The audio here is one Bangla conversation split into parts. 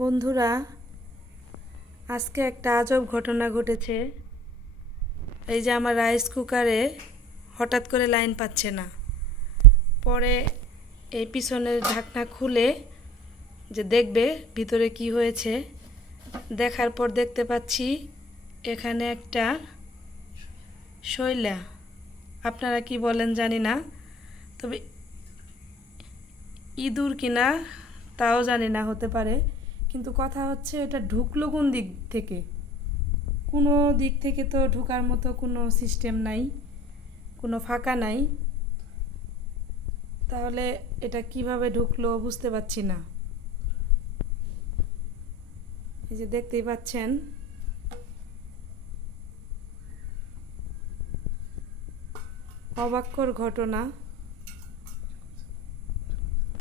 বন্ধুরা, আজকে একটা আজব ঘটনা ঘটেছে। এই যে আমার রাইস কুকারে হঠাৎ করে লাইন পাচ্ছে না। পরে এই পিছনের ঢাকনা খুলে যে দেখবে ভিতরে কি হয়েছে, দেখার পর দেখতে পাচ্ছি এখানে একটা শৈলা। আপনারা কি বলেন জানি না, তবে ইঁদুর কিনা তাও জানি না, হতে পারে। কিন্তু কথা হচ্ছে এটা ঢুকলো কোন দিক থেকে? কোনো দিক থেকে তো ঢোকার মতো কোনো সিস্টেম নাই, কোনো ফাঁকা নাই। তাহলে এটা কীভাবে ঢুকলো বুঝতে পারছি না। এই যে দেখতেই পাচ্ছেন। অবাক্যর ঘটনা।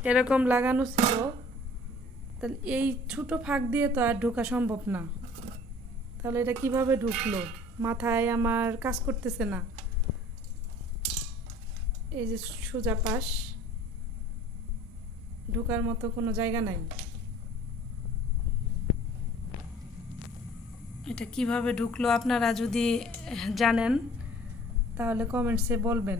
এরকম লাগানো ছিল। তাহলে এই ছোটো ফাঁক দিয়ে তো আর ঢোকা সম্ভব না। তাহলে এটা কীভাবে ঢুকলো? মাথায় আমার কাজ করতেছে না। এই যে সোজা পাশ। ঢোকার মতো কোনো জায়গা নাই। এটা কীভাবে ঢুকলো আপনারা যদি জানেন, তাহলে কমেন্টসে বলবেন।